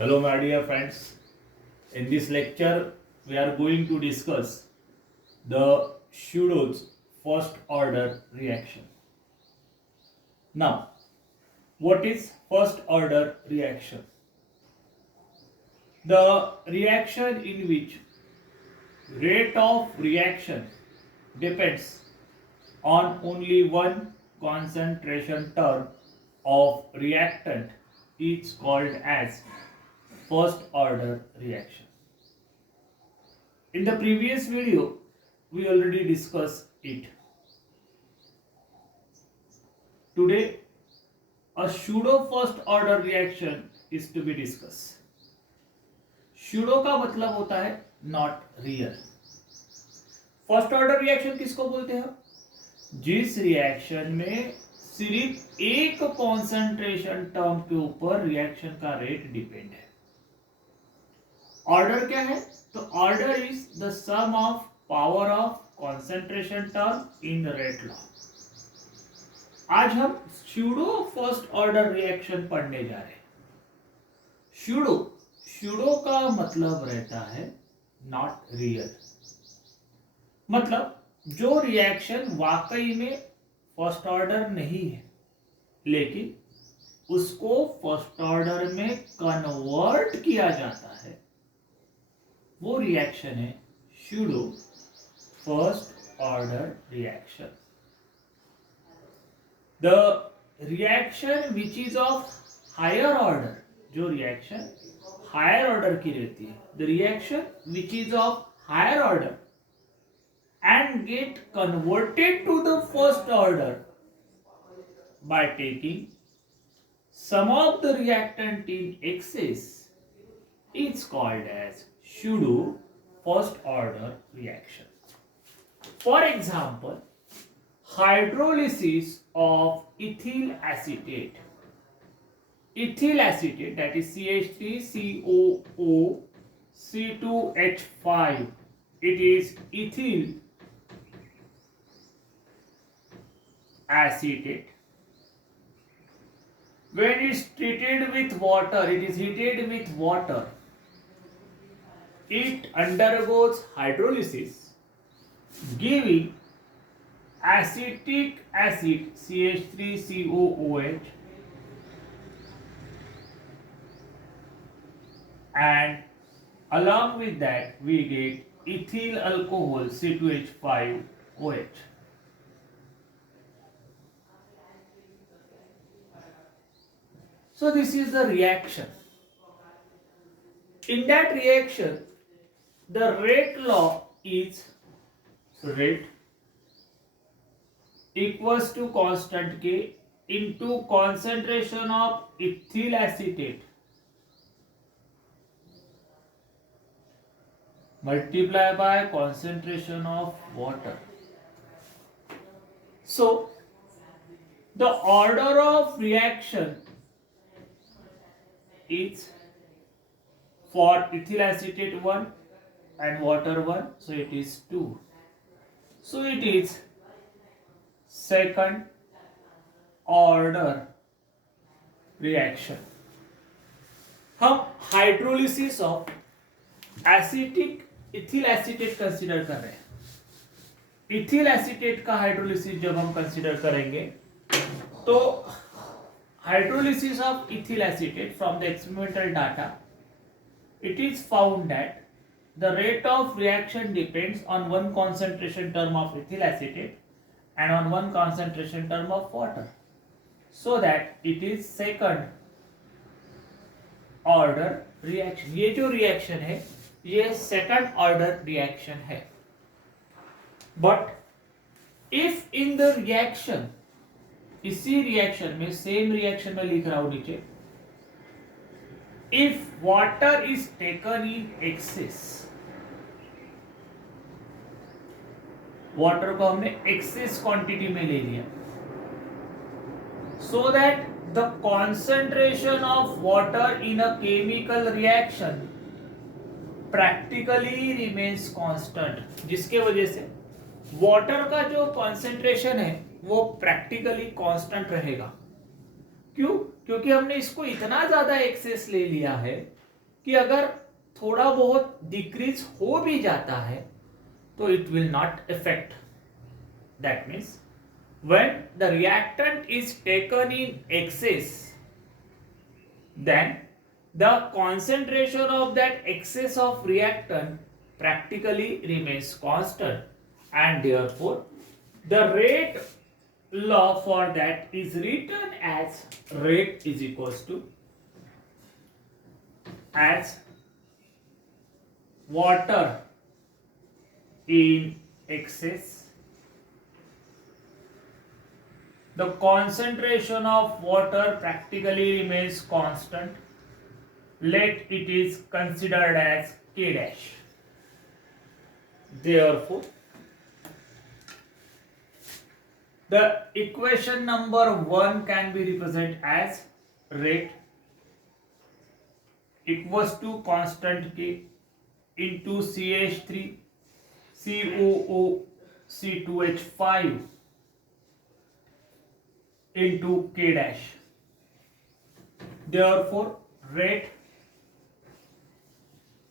Hello, my dear friends. In this lecture, we are going to discuss the Shudo's first order reaction. Now, what is first order reaction? The reaction in which rate of reaction depends on only one concentration term of reactant is called as first order reaction. In the previous video, we already discussed it. Today, a pseudo first order reaction is to be discussed. Pseudo का मतलब होता है not real. First order reaction किसको बोलते हैं? जिस reaction में सिर्फ एक कॉन्सेंट्रेशन टर्म के ऊपर रिएक्शन का रेट डिपेंड है. ऑर्डर क्या है? तो order is the sum of power of concentration term in rate law. आज हम स्यूडो फर्स्ट ऑर्डर रिएक्शन पढ़ने जा रहे हैं. स्यूडो का मतलब रहता है नॉट रियल. मतलब जो रिएक्शन वाकई में फर्स्ट ऑर्डर नहीं है लेकिन उसको फर्स्ट ऑर्डर में कन्वर्ट किया जाता है, वो रिएक्शन है pseudo first order reaction. The reaction which is of higher order, जो रिएक्शन हायर ऑर्डर की रहती है, the reaction which is of higher order and get converted to the first order by taking some of the reactant in excess is called as pseudo first order reaction. For example, hydrolysis of ethyl acetate. Ethyl acetate, that is CH3COO C2H5. It is ethyl acetate. When it is treated with water, it is heated with water, it undergoes hydrolysis, giving acetic acid CH3COOH and along with that we get ethyl alcohol C2H5OH. So this is the reaction. In that reaction, the rate law is rate equals to constant K into concentration of ethyl acetate multiply by concentration of water. So the order of reaction is for ethyl acetate 1 and water 1, so it is 2. So it is second order reaction. हम hydrolysis of acetic ethyl acetate consider कर रहे हैं. Ethyl acetate का hydrolysis जब हम consider करेंगे तो hydrolysis of ethyl acetate, from the experimental data, it is found that the rate of reaction depends on one concentration term of ethyl acetate and on one concentration term of water, so that it is second order reaction. ये जो reaction है ये second order reaction है. But if in the reaction, इसी reaction में, same reaction में लिख रहा हूं नीचे, if water is taken in excess, water को हमने एक्सेस क्वांटिटी में ले लिया, so that the concentration of water in a chemical reaction practically remains constant, जिसके वजह से वाटर का जो कॉन्सेंट्रेशन है वो प्रैक्टिकली कांस्टेंट रहेगा. क्यों? क्योंकि हमने इसको इतना ज्यादा एक्सेस ले लिया है कि अगर थोड़ा बहुत डिक्रीज हो भी जाता है तो it will not effect. That means when the reactant is taken in excess, then the concentration of that excess of reactant practically remains constant, and therefore the rate law for that is written as rate is equals to as water in excess, the concentration of water practically remains constant. Let it is considered as K dash. Therefore, the equation number 1 can be represented as rate equals to constant K into CH3 COO C2H5 into K dash. Therefore, rate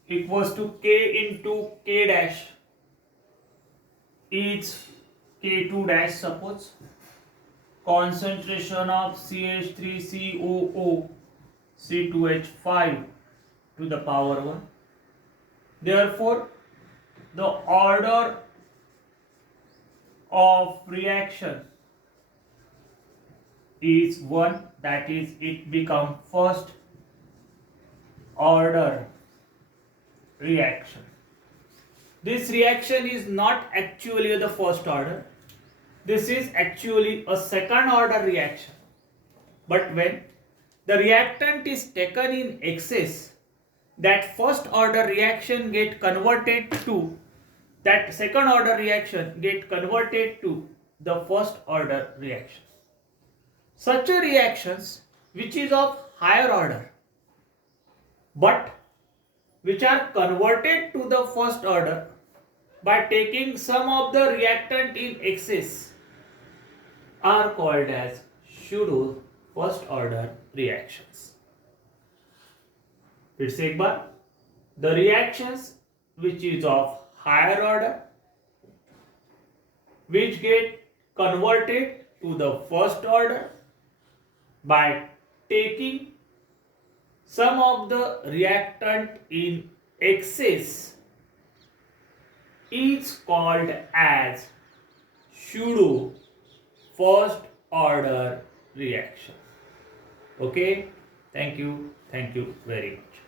equals to K into K dash is K2 dash. Suppose concentration of CH3COO C2H5 to the power 1. Therefore, the order of reaction is 1, that is it become first order reaction. This reaction is not actually the first order, this is actually a second order reaction. But when the reactant is taken in excess, that first order reaction get converted to that second order reaction get converted to the first order reaction. Such a reactions which is of higher order but which are converted to the first order by taking some of the reactant in excess are called as pseudo first order reactions. फिर से एक बार, the reactions which is of higher order which get converted to the first order by taking some of the reactant in excess is called as pseudo first order reaction. Okay, thank you very much.